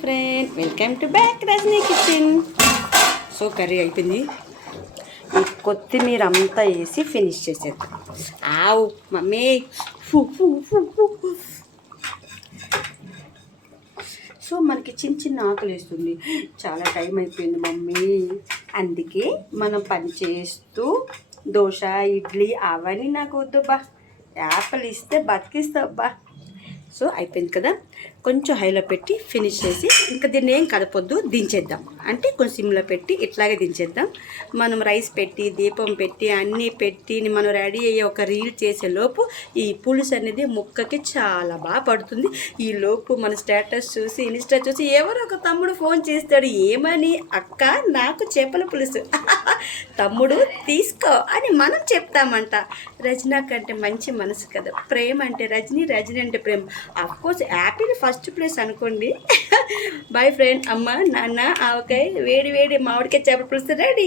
Friend, welcome to back Rajani kitchen. So curry అయిపోయింది. ఈ కొత్తిమీర అంతా వేసి ఫినిష్ చేసేద్దాం. ఆవు మమ్మీ ఫు ఫు ఫు ఫు. సో మనకి చిన్న చిన్న ఆకులు వేస్తుంది. చాలా టైం అయిపోయింది మమ్మీ, అందుకే మనం పని చేస్తూ దోశ ఇడ్లీ అవన్నీ నాకు వద్దు బా, యాపిల్ ఇస్తే బతికిస్తావు బా. సో అయిపోయింది కదా, కొంచెం హైలో పెట్టి ఫినిష్ చేసి ఇంకా దీన్ని ఏం కదపొద్దు, దించేద్దాం. అంటే కొంచెం సిమ్లో పెట్టి ఇట్లాగే దించేద్దాం. మనం రైస్ పెట్టి దీపం పెట్టి అన్నీ పెట్టి మనం రెడీ అయ్యే ఒక రీల్ చేసేలోపు ఈ పులుసు అనేది ముక్కకి చాలా బాగా పడుతుంది. ఈ లోపు మన స్టేటస్ చూసి ఇన్స్టా చూసి ఎవరో ఒక తమ్ముడు ఫోన్ చేస్తాడు, ఏమని, అక్క నాకు చేపల పులుసు తమ్ముడు తీసుకో అని మనం చెప్తామంట. రజనీ కంటే మంచి మనసు కదా, ప్రేమ అంటే రజనీ, రజనీ అంటే ప్రేమ. అఫ్కోర్స్ యాపిల్ ఫస్ట్ ప్లేస్ అనుకోండి. Boy friend. అమ్మ నాన్న ఆవకాయ వేడి వేడి మామిడికాయ చేపల పులుసు రెడీ.